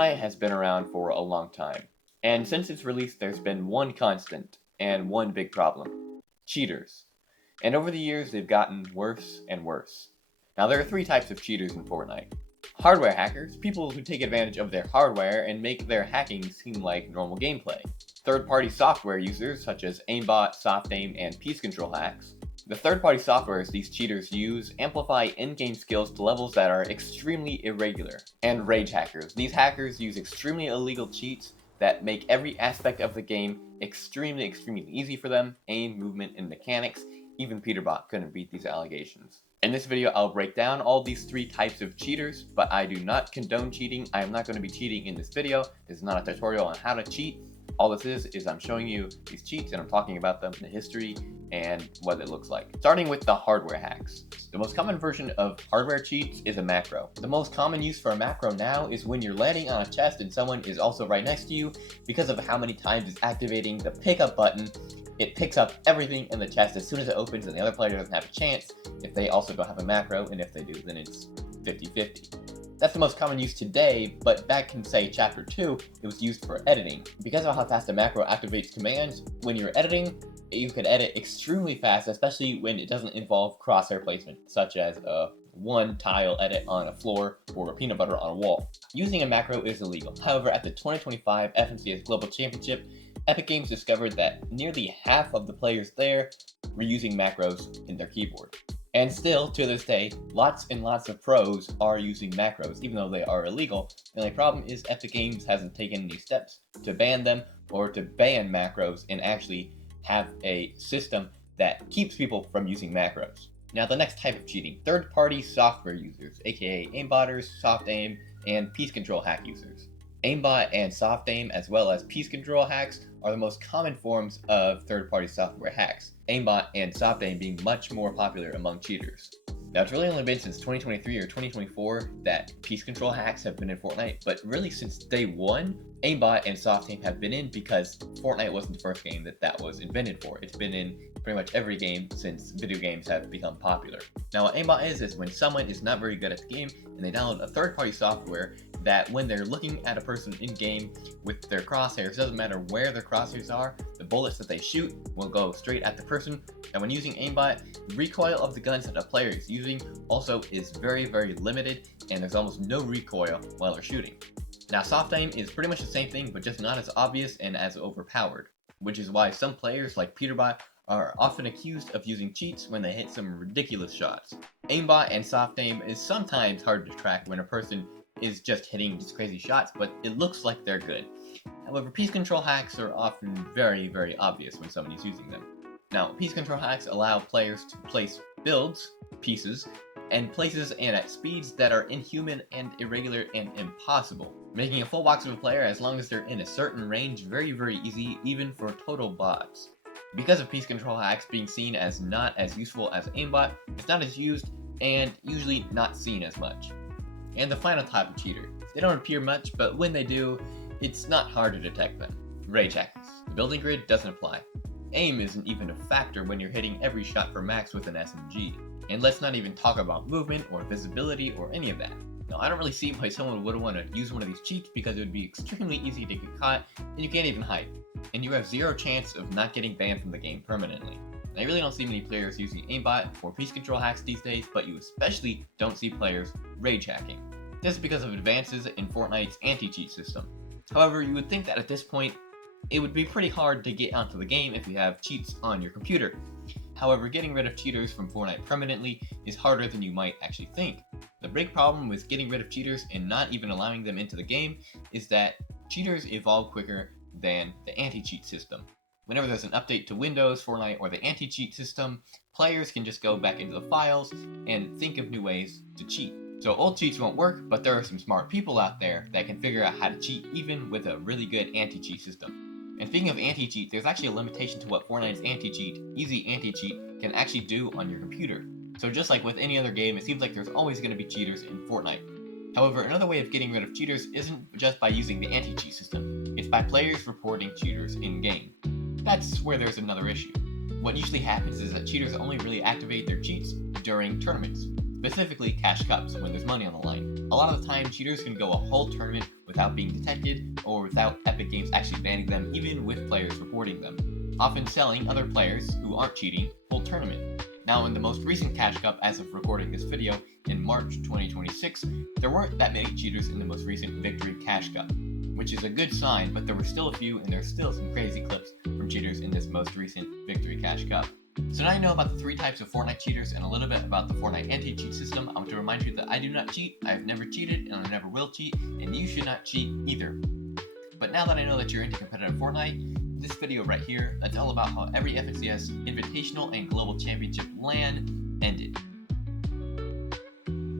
Fortnite has been around for a long time, and since its release there's been one constant and one big problem: cheaters. And over the years they've gotten worse and worse. Now there are three types of cheaters in Fortnite. Hardware hackers, people who take advantage of their hardware and make their hacking seem like normal gameplay. Third-party software users such as aimbot, soft aim, and piece control hacks. The third-party softwares these cheaters use amplify in-game skills to levels that are extremely irregular. And rage hackers. These hackers use extremely illegal cheats that make every aspect of the game extremely easy for them: aim, movement, and mechanics. Even Peterbot couldn't beat these allegations. In this video, I'll break down all these three types of cheaters, but I do not condone cheating. I am not going to be cheating in this video. This is not a tutorial on how to cheat. All this is I'm showing you these cheats and I'm talking about them, the history, and what it looks like. Starting with the hardware hacks. The most common version of hardware cheats is a macro. The most common use for a macro now is when you're landing on a chest and someone is also right next to you. Because of how many times it's activating the pickup button, it picks up everything in the chest as soon as it opens, and the other player doesn't have a chance if they also don't have a macro, and if they do, then it's 50-50. That's the most common use today, but back in, say, Chapter 2, it was used for editing. Because of how fast a macro activates commands, when you're editing, you could edit extremely fast, especially when it doesn't involve crosshair placement, such as a one tile edit on a floor or a peanut butter on a wall. Using a macro is illegal. However, at the 2025 FNCS Global Championship, Epic Games discovered that nearly half of the players there were using macros in their keyboard. And still, to this day, lots and lots of pros are using macros, even though they are illegal. The only problem is Epic Games hasn't taken any steps to ban them or to ban macros and actually have a system that keeps people from using macros. Now, the next type of cheating: third-party software users, aka aimbotters, soft aim, and piece control hack users. Aimbot and soft aim, as well as piece control hacks, are the most common forms of third-party software hacks, aimbot and soft aim being much more popular among cheaters. Now, it's really only been since 2023 or 2024 that piece control hacks have been in Fortnite, but really since day one, aimbot and soft aim have been in because Fortnite wasn't the first game that was invented for. It's been in pretty much every game since video games have become popular. Now, what aimbot is when someone is not very good at the game and they download a third-party software that when they're looking at a person in-game with their crosshairs, doesn't matter where their crosshairs are, the bullets that they shoot will go straight at the person. And when using aimbot, the recoil of the guns that a player is using also is very limited, and there's almost no recoil while they're shooting. Now, soft aim is pretty much the same thing, but just not as obvious and as overpowered, which is why some players like Peterbot are often accused of using cheats when they hit some ridiculous shots. Aimbot and soft aim is sometimes hard to track when a person is just hitting these crazy shots, but it looks like they're good. However, piece control hacks are often very obvious when somebody's using them. Now, piece control hacks allow players to place builds, pieces, and places and at speeds that are inhuman and irregular and impossible, making a full box of a player, as long as they're in a certain range, very easy, even for total bots. Because of piece control hacks being seen as not as useful as aimbot, it's not as used and usually not seen as much. And the final type of cheater. They don't appear much, but when they do, it's not hard to detect them. Rage hackers. The building grid doesn't apply. Aim isn't even a factor when you're hitting every shot for max with an SMG. And let's not even talk about movement or visibility or any of that. Now, I don't really see why someone would want to use one of these cheats, because it would be extremely easy to get caught and you can't even hide. And you have zero chance of not getting banned from the game permanently. I really don't see many players using aimbot or piece control hacks these days, but you especially don't see players rage hacking. This is because of advances in Fortnite's anti-cheat system. However, you would think that at this point, it would be pretty hard to get onto the game if you have cheats on your computer. However, getting rid of cheaters from Fortnite permanently is harder than you might actually think. The big problem with getting rid of cheaters and not even allowing them into the game is that cheaters evolve quicker than the anti-cheat system. Whenever there's an update to Windows, Fortnite, or the anti-cheat system, players can just go back into the files and think of new ways to cheat. So old cheats won't work, but there are some smart people out there that can figure out how to cheat even with a really good anti-cheat system. And speaking of anti-cheat, there's actually a limitation to what Fortnite's anti-cheat, Easy Anti-Cheat, can actually do on your computer. So just like with any other game, it seems like there's always going to be cheaters in Fortnite. However, another way of getting rid of cheaters isn't just by using the anti-cheat system, it's by players reporting cheaters in-game. That's where there's another issue. What usually happens is that cheaters only really activate their cheats during tournaments, specifically cash cups, when there's money on the line. A lot of the time, cheaters can go a whole tournament without being detected or without Epic Games actually banning them, even with players reporting them, often selling other players who aren't cheating whole tournament. Now, in the most recent Cash Cup, as of recording this video, in March 2026, there weren't that many cheaters in the most recent Victory Cash Cup, which is a good sign, but there were still a few, and there's still some crazy clips from cheaters in this most recent Victory Cash Cup. So now you know about the 3 types of Fortnite cheaters and a little bit about the Fortnite anti-cheat system. I want to remind you that I do not cheat, I have never cheated, and I never will cheat, and you should not cheat either. But now that I know that you're into competitive Fortnite, this video right here, that's all about how every FNCS Invitational and Global Championship LAN ended.